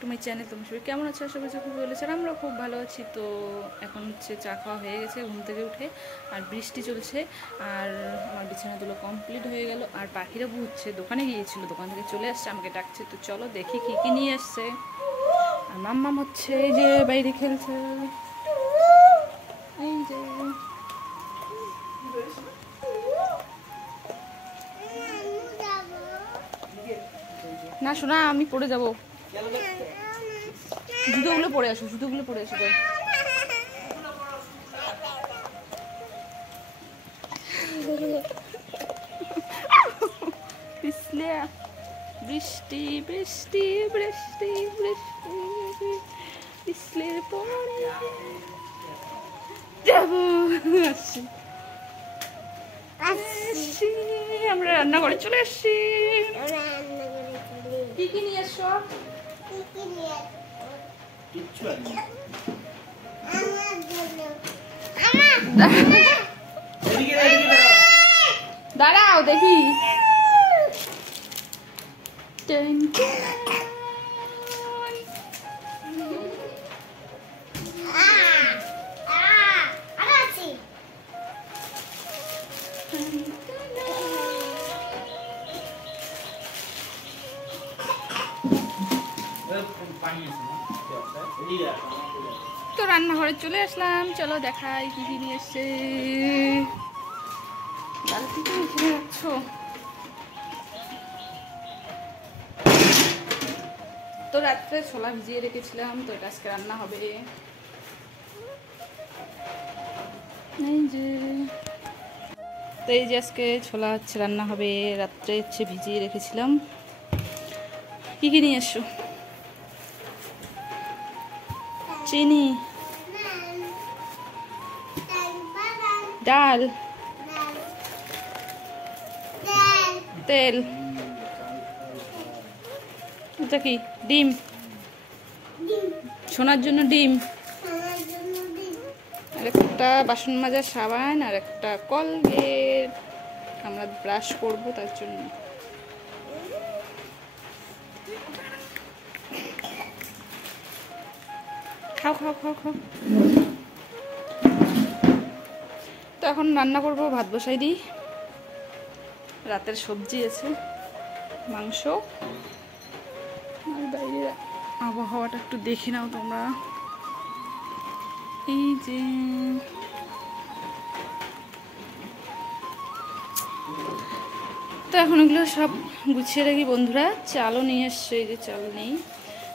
To my channel. তোমরা সবাই কেমন আছো? আশা করছি খুব ভালো আছো। আমরা খুব ভালো আছি। তো এখন হচ্ছে চা খাওয়া হয়ে গেছে ঘুম থেকে উঠে, আর বৃষ্টি চলছে, আর আমার বিছানাগুলো কমপ্লিট হয়ে গেল। আর পাখিরা হচ্ছে দোকানে গিয়েছিল, দোকান থেকে চলে আসছে, আমাকে ডাকছে। তো চলো দেখি কী কী নিয়ে আসছে। আর মাম্মাম হচ্ছে এই যে বাইরে খেলছে, এই যে না শোনা, আমি পড়ে যাবো। জুতোগুলো পরে আসো, জুতোগুলো পরে আসো। পিছলে বৃষ্টি বৃষ্টি বৃষ্টি বৃষ্টি পিছলে পড়ে যাবো। আসছি, আমরা রান্না করে চলে আসছি। কি কি নিয়ে আসছো? দাঁড়াও দেখি। তো রান্নাঘরে চলে আসলাম, চলো দেখাই কি কি নিয়ে এসছে। বালতিটা এখানে রাখছো। তো রাত্রে ছোলা ভিজিয়ে রেখেছিলাম, তো এটা আজকে রান্না হবে। এই যে তো এই যে আজকে ছোলা হচ্ছে রান্না হবে, রাত্রে হচ্ছে ভিজিয়ে রেখেছিলাম। কি কি নিয়ে এসছো? চিনি, ডাল, তেল, এটা কি? ডিম, সোনার জন্য ডিম, আর একটা বাসন মাজার সাবান, আর একটা কলগেট, আমরা ব্রাশ করব তার জন্য। খাও খাও খাও খাও। তো এখন রান্না করব, ভাত বসাই দিই। রাতের সবজি আছে, মাংস। আর বাইরে আবহাওয়াটা একটু দেখে নাও তোমরা। এই যে তো এখন এগুলো সব গুছিয়ে রাখি বন্ধুরা। চালও নিয়ে এসছে, এই যে চাল নেই,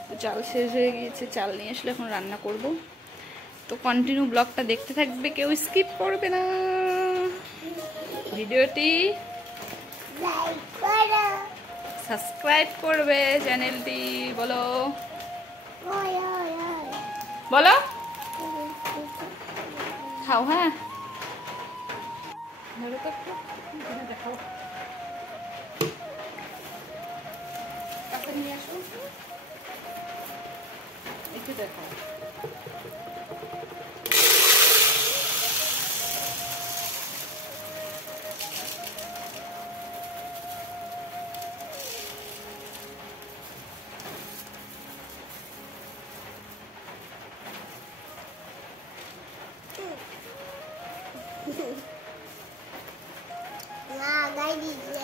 তো চাল শেষ হয়ে গিয়েছে, চাল নিয়ে আসলে এখন রান্না করব। তো কন্টিনিউ ব্লগটা দেখতে থাকবে, কেউ স্কিপ করবে না। ভিডিওটি সাবস্ক্রাইব করবে চ্যানেলটি। বলো বলো, খাও। হ্যাঁ ধরো তো একটু, দেখাও, কাছে নিয়ে আসো, একটু দেখাও। गाई दीजिए।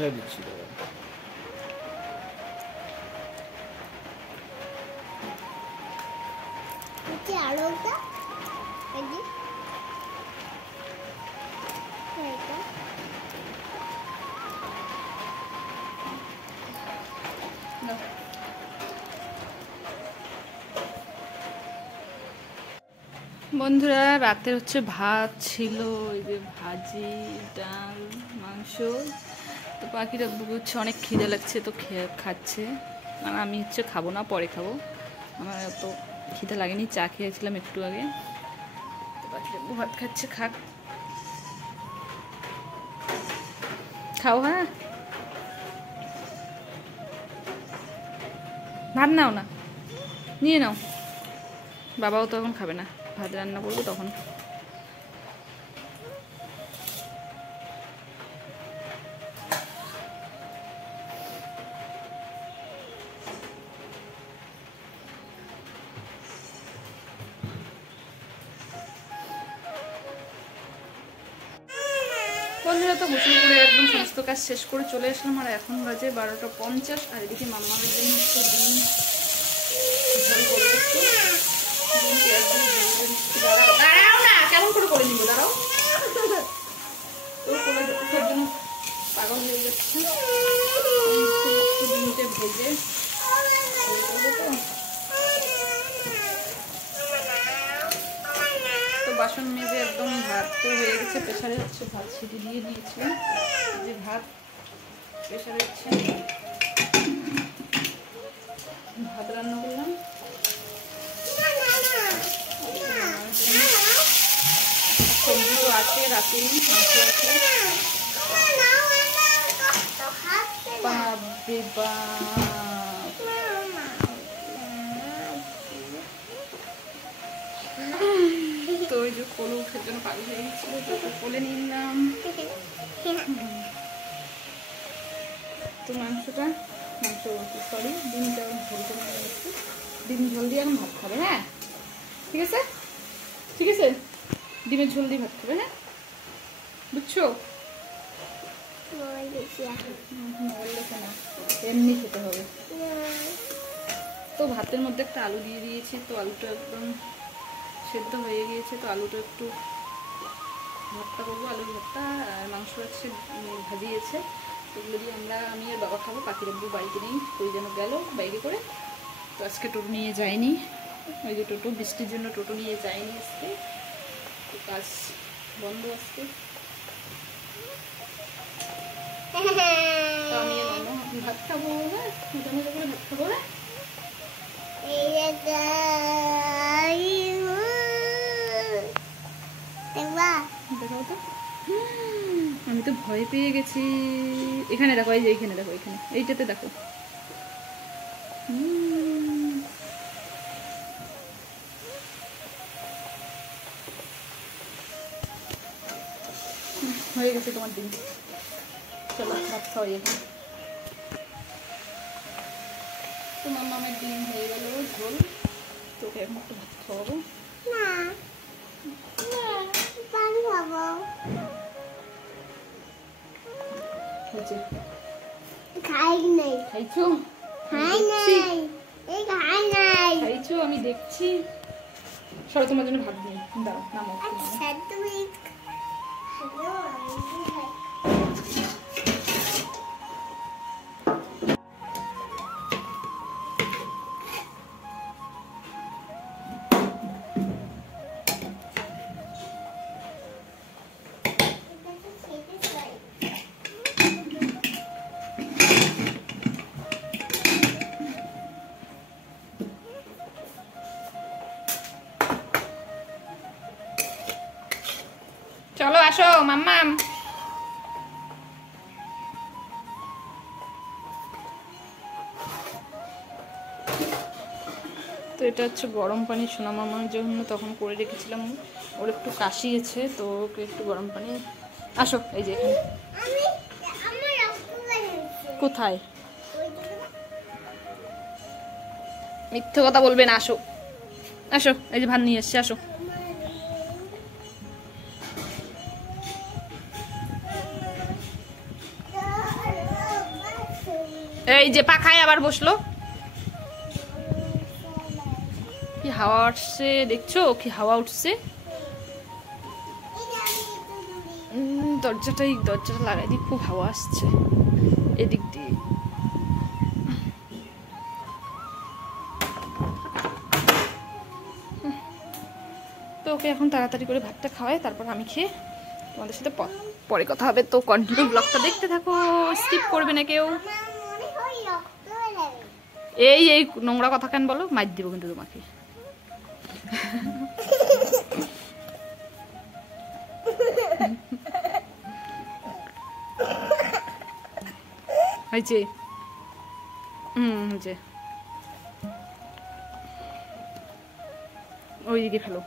উঠাই দিচ্ছি। আলোটা বন্ধুরা রাতে হচ্ছে ভাত ছিল, এই যে ভাজি, ডাল, মাংস। তো পাখিরা হচ্ছে অনেক খিদে লাগছে, তো খাচ্ছে। আর আমি হচ্ছে খাবো না, পরে খাবো। আমার এত খিদে লাগেনি, চা খেয়েছিলাম একটু আগে। তো পাখিরা ভাত খাচ্ছে, খাক, খাও। হ্যাঁ, ভাত নাও না, নিয়ে নাও। বাবাও তো এখন খাবে না, ভাত রান্না করবো তখন। বন্ধুরা তো গোসল করে একদম সমস্ত কাজ শেষ করে চলে আসলাম, আর এখন বাজে 12:50। আর এদিকে মাম্মামের জন্য একটু ডিম ঝোল করে একটু দাঁড়াও না, কেমন করে করে নিবো, দাঁড়াও। তো করে ওঠার জন্য পাগল হয়ে যাচ্ছে। একটু ডিমটা ভেজে তো বাসন মেজে একদম ভাত তো হয়ে গেছে, প্রেশারে হচ্ছে ভাত সিটি দিয়ে দিয়েছিলাম। যে ভাত প্রেশারে হচ্ছে ভাত রান্না করলাম। সবজি তো আছে, রাতে মাংস আছে। বাপরে বাপ, তো ওই যে কোলে উঠার জন্য পাগল হয়ে গেছিল, তো কোলে নিলাম। তো মাংস সরি, ডিমটা ঝোল করে নিলাম একটু। ডিম ঝোল দিয়ে এখন ভাত খাবে। হ্যাঁ ঠিক আছে, ঠিক আছে, ডিমের ঝোল দিয়ে ভাত খাবে। হ্যাঁ, বুঝছো? এমনি খেতে হবে। তো ভাতের মধ্যে একটা আলু দিয়ে দিয়েছি, তো আলুটা একদম সেদ্ধ হয়ে গিয়েছে। তো আলুটা একটু ভর্তা করবো, আলুর ভর্তা। আর মাংস আছে, ভাজিয়েছে। এগুলো দিয়ে আমি আর বাবা খাবো। পাখির আব্বু বাড়িতে নেই, ওই যেন গেল বাইরে করে। তো আজকে টোটো নিয়ে যায়নি, ওই যে টোটো বৃষ্টির জন্য টোটো নিয়ে যায়নি আজকে, তো কাজ বন্ধ আজকে। তো আমি ভাত খাবো, হ্যাঁ, মজা মজা করে ভাত খাবো। দেখাও তো, আমি তো ভয় পেয়ে গেছি। এখানে দেখো, এই যে এইখানে দেখো, এখানে এইটাতে দেখো। হয়ে গেছে তোমার দিন, চলো ভাত খাওয়াই এখন। তোমার মামের ডিম হয়ে গেল ঝোল, তোকে এখন একটু ভাত খাওয়াবো। খাইছো? আমি দেখছি। সরো, তোমার জন্য ভাত দিই, দাও, নামো। চলো আসো মাম্মাম। তো এটা হচ্ছে গরম পানি সোনা মামার জন্য তখন করে রেখেছিলাম, ওর একটু কাশিয়েছে, তো ওকে একটু গরম পানি। আসো, এই যে এখানে। কোথায়? মিথ্যে কথা বলবে না, আসো আসো, এই যে ভাত নিয়ে এসছি, আসো। এই যে পাখায় আবার বসলো। কি হাওয়া উঠছে দেখছো, কি হাওয়া উঠছে। দরজাটা লাগাই দিই, খুব হাওয়া আসছে এদিক দিয়ে। তো ওকে এখন তাড়াতাড়ি করে ভাতটা খাওয়াই, তারপর আমি খেয়ে তোমাদের সাথে পরে কথা হবে। তো কন্টিনিউ ব্লগটা দেখতে থাকো, স্কিপ করবে না কেউ। এই নোংরা কথা কেন বলো, মার দিব কিন্তু তোমাকে। হয়েছে হয়েছে, ওইদিকে ফেলো।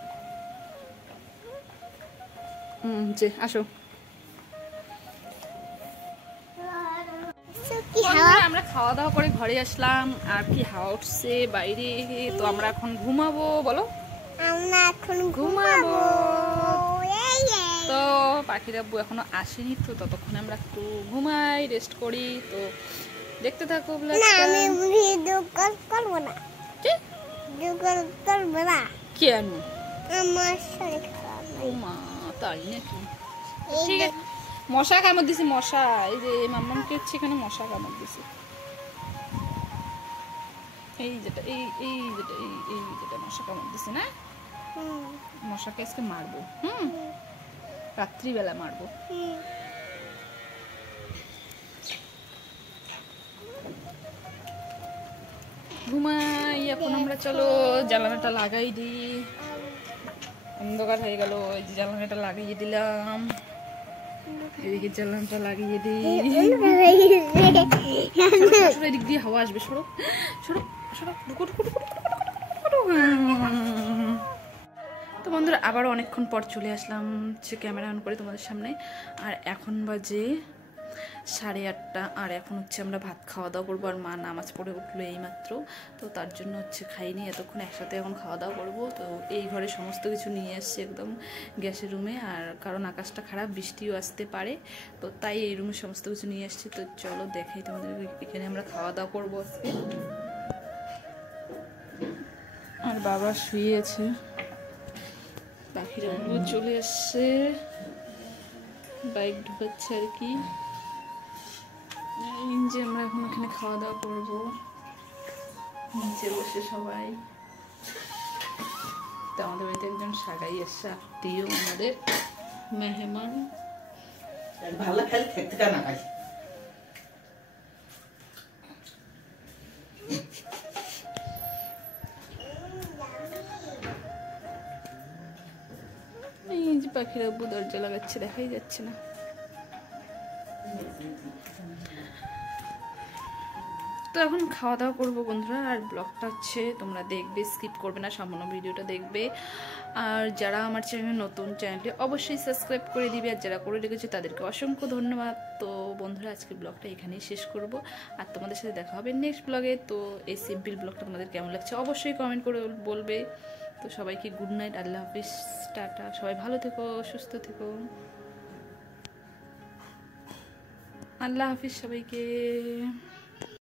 হয়েছে, আসো। আমরা খাওয়া দাওয়া করে ঘরে আসলাম, আর কি হাওয়া উঠছে বাইরে। তো আমরা এখন ঘুমাবো, বলো আমরা এখন ঘুমাবো। তো পাখির আব্বু এখনো আসেনি, তো ততক্ষণে আমরা একটু ঘুমাই, রেস্ট করি। তো দেখতে থাকো ব্লগটা। আমি ভিডিও কল করব না, ভিডিও কল করব না। কেন? আমার শরীর খারাপ। ও মা, তাই নাকি? ঠিক আছে, মশা কামড় দিছে, মশা। এই যে মাম্মামকে হচ্ছে এখানে মশা কামড় দিছে। এই যেটা মশা কামড় দিছে না, মশাকে আজকে মারবো। রাত্রিবেলা মারবো। ঘুমাই এখন আমরা। চলো জ্বালানাটা লাগাই দিই, অন্ধকার হয়ে গেল। এই যে জ্বালানাটা লাগিয়ে দিলাম, এদিকে জ্বালানাটা লাগিয়ে দিই। এদিক দিয়ে হাওয়া আসবে, সরো সরো সরো। তো বন্ধুরা আবারও অনেকক্ষণ পর চলে আসলাম ক্যামেরা অন করে তোমাদের সামনে। আর এখন বাজে 8:30, আর এখন হচ্ছে আমরা ভাত খাওয়া দাওয়া করবো। আর মা নামাজ পড়ে উঠলো এইমাত্র, তো তার জন্য হচ্ছে খাইনি এতক্ষণ, একসাথে এখন খাওয়া দাওয়া করবো। তো এই ঘরে সমস্ত কিছু নিয়ে এসছি একদম গ্যাসের রুমে, আর কারণ আকাশটা খারাপ, বৃষ্টিও আসতে পারে, তো তাই এই রুমে সমস্ত কিছু নিয়ে এসছি। তো চলো দেখাই তোমাদের, এখানে আমরা খাওয়া দাওয়া করবো আজকে। আর বাবা শুয়েছে, পাখির আব্বু চলে এসছে, বাইক ঢুকাচ্ছে আর কি। যে আমরা এখন এখানে খাওয়া দাওয়া করবো নিচে বসে সবাই। তো আমাদের বাড়িতে একজন সাগাই এসছে, আত্মীয়, আমাদের মেহমান। ভালো খেলে খেতে কেন খাই? এই যে পাখির আব্বু দরজা লাগাচ্ছে, দেখাই যাচ্ছে না। তো এখন খাওয়া দাওয়া করবো বন্ধুরা। আর ব্লগটা হচ্ছে তোমরা দেখবে, স্কিপ করবে না, সম্পূর্ণ ভিডিওটা দেখবে। আর যারা আমার চ্যানেলে নতুন, চ্যানেলটি অবশ্যই সাবস্ক্রাইব করে দিবে, আর যারা করে রেখেছে তাদেরকে অসংখ্য ধন্যবাদ। তো বন্ধুরা আজকের ব্লগটা এখানেই শেষ করব, আর তোমাদের সাথে দেখা হবে নেক্সট ব্লগে। তো এই সিম্পল ব্লগটা তোমাদের কেমন লাগছে অবশ্যই কমেন্ট করে বলবে। তো সবাইকে গুড নাইট, আল্লাহ হাফিজ, টাটা। সবাই ভালো থেকো, সুস্থ থেকো, আল্লাহ হাফিজ সবাইকে।